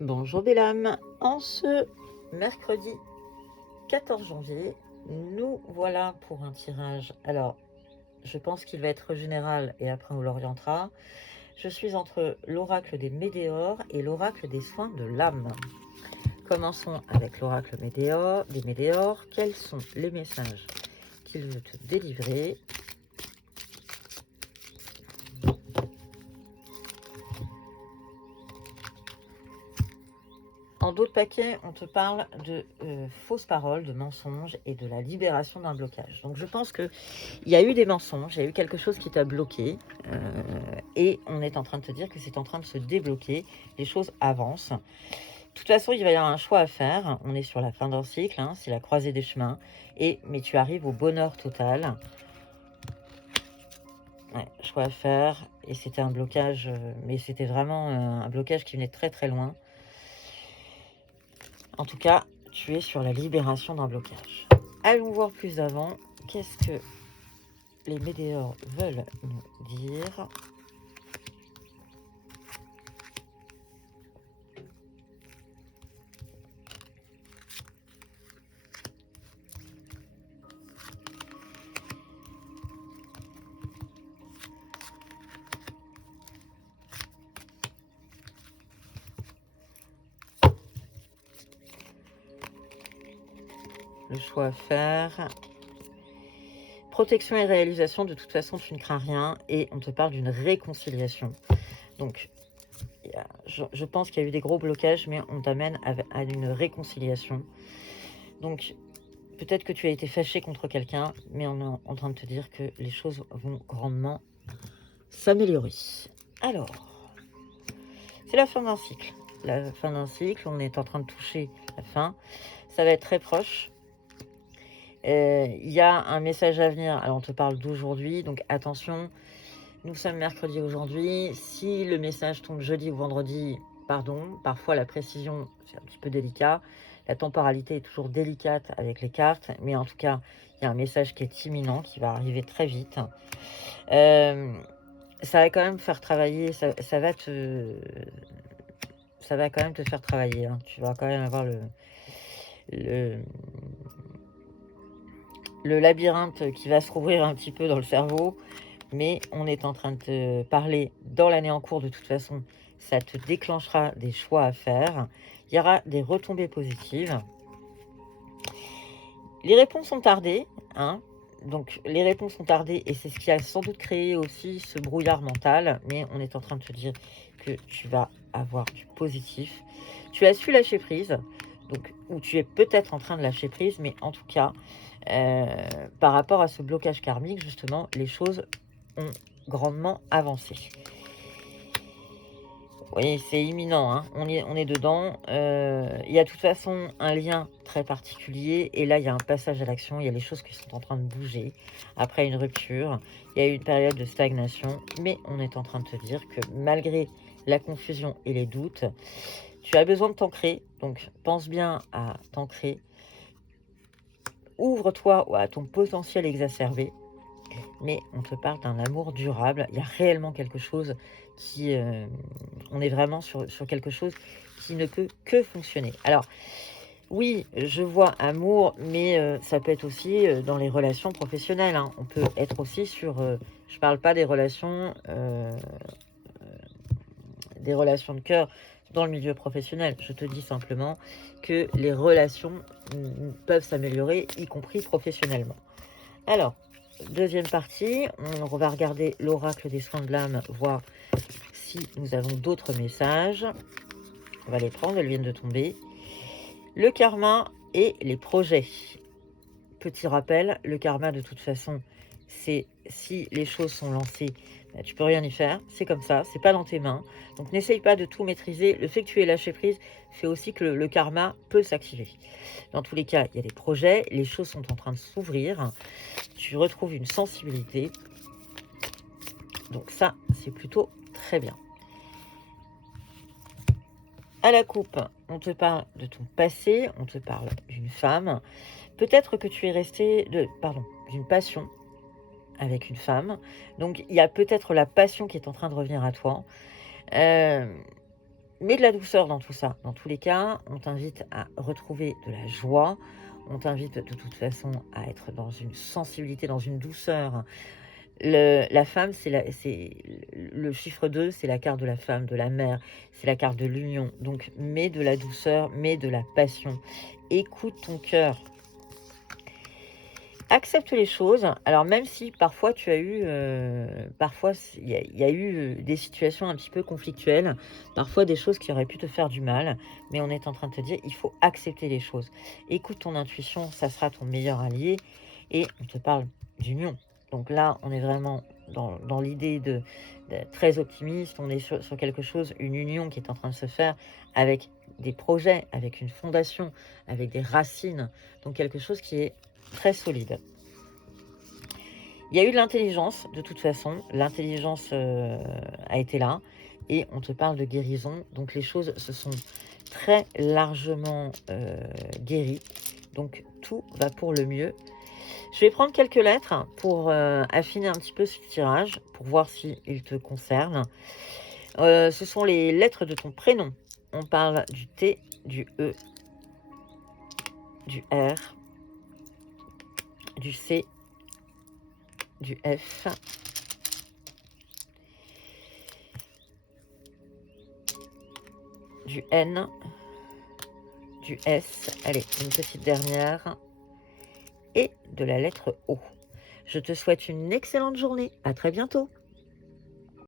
Bonjour belle âme, en ce mercredi 14 janvier, nous voilà pour un tirage. Alors, je pense qu'il va être général et après on l'orientera. Je suis entre l'oracle des météores et l'oracle des soins de l'âme. Commençons avec l'oracle des météores. Quels sont les messages qu'il veut te délivrer? En d'autres paquets, on te parle de fausses paroles, de mensonges et de la libération d'un blocage. Donc je pense qu'il y a eu des mensonges, il y a eu quelque chose qui t'a bloqué et on est en train de te dire que c'est en train de se débloquer, les choses avancent. De toute façon, il va y avoir un choix à faire, on est sur la fin d'un cycle, hein, c'est la croisée des chemins, mais tu arrives au bonheur total. Ouais, choix à faire, et c'était un blocage, mais c'était vraiment un blocage qui venait de très très loin. En tout cas, tu es sur la libération d'un blocage. Allons voir plus avant. Qu'est-ce que les météores veulent nous dire? Le choix à faire. Protection et réalisation, de toute façon, tu ne crains rien. Et on te parle d'une réconciliation. Donc, je pense qu'il y a eu des gros blocages, mais on t'amène à une réconciliation. Donc, peut-être que tu as été fâché contre quelqu'un, mais on est en train de te dire que les choses vont grandement s'améliorer. Alors, c'est la fin d'un cycle. La fin d'un cycle, on est en train de toucher la fin. Ça va être très proche. Il y a un message à venir. Alors, on te parle d'aujourd'hui, donc attention. Nous sommes mercredi aujourd'hui. Si le message tombe jeudi ou vendredi, pardon. Parfois, la précision, c'est un petit peu délicat. La temporalité est toujours délicate avec les cartes. Mais en tout cas, il y a un message qui est imminent, qui va arriver très vite. Ça va quand même faire travailler. Ça va quand même te faire travailler. Hein. Tu vas quand même avoir le labyrinthe qui va se rouvrir un petit peu dans le cerveau. Mais on est en train de te parler dans l'année en cours. De toute façon, ça te déclenchera des choix à faire. Il y aura des retombées positives. Les réponses ont tardé. Hein. Donc, les réponses ont tardé et c'est ce qui a sans doute créé aussi ce brouillard mental. Mais on est en train de te dire que tu vas avoir du positif. Tu as su lâcher prise. Donc, ou tu es peut-être en train de lâcher prise. Mais en tout cas, par rapport à ce blocage karmique, justement, les choses ont grandement avancé. Oui, c'est imminent, hein. On est dedans. Il y a de toute façon un lien très particulier. Et là, il y a un passage à l'action. Il y a les choses qui sont en train de bouger. Après une rupture, il y a eu une période de stagnation. Mais on est en train de te dire que malgré la confusion et les doutes, tu as besoin de t'ancrer. Donc, pense bien à t'ancrer. Ouvre-toi à ton potentiel exacerbé. Mais on te parle d'un amour durable. Il y a réellement quelque chose qui... on est vraiment sur quelque chose qui ne peut que fonctionner. Alors, oui, je vois amour, mais ça peut être aussi dans les relations professionnelles. Hein. On peut être aussi sur... je ne parle pas des relations de cœur dans le milieu professionnel. Je te dis simplement que les relations peuvent s'améliorer, y compris professionnellement. Alors, deuxième partie, on va regarder l'oracle des soins de l'âme, voir si nous avons d'autres messages. On va les prendre, elles viennent de tomber. Le karma et les projets. Petit rappel, le karma de toute façon, c'est si les choses sont lancées, tu peux rien y faire, c'est comme ça, c'est pas dans tes mains. Donc n'essaye pas de tout maîtriser. Le fait que tu aies lâché prise fait aussi que le karma peut s'activer. Dans tous les cas, il y a des projets, les choses sont en train de s'ouvrir. Tu retrouves une sensibilité. Donc ça, c'est plutôt très bien. À la coupe, on te parle de ton passé, on te parle d'une femme. Peut-être que tu es resté d'une passion avec une femme. Donc, il y a peut-être la passion qui est en train de revenir à toi. mets de la douceur dans tout ça. Dans tous les cas, on t'invite à retrouver de la joie. On t'invite de toute façon à être dans une sensibilité, dans une douceur. La femme, c'est le chiffre 2, c'est la carte de la femme, de la mère, c'est la carte de l'union. Donc, mets de la douceur, mets de la passion. Écoute ton cœur. Accepte les choses. Alors, même si parfois tu as eu, parfois il y a eu des situations un petit peu conflictuelles, parfois des choses qui auraient pu te faire du mal, mais on est en train de te dire, il faut accepter les choses. Écoute ton intuition, ça sera ton meilleur allié. Et on te parle d'union. Donc là, on est vraiment dans l'idée de très optimiste. On est sur quelque chose, une union qui est en train de se faire avec des projets, avec une fondation, avec des racines. Donc quelque chose qui est très solide. Il y a eu de l'intelligence, de toute façon. L'intelligence a été là. Et on te parle de guérison. Donc les choses se sont très largement guéries. Donc tout va pour le mieux. Je vais prendre quelques lettres pour affiner un petit peu ce tirage, pour voir s'il te concerne. Ce sont les lettres de ton prénom. On parle du T, du E, du R, du C, du F, du N, du S. Allez, une petite dernière. Et de la lettre O. Je te souhaite une excellente journée. À très bientôt.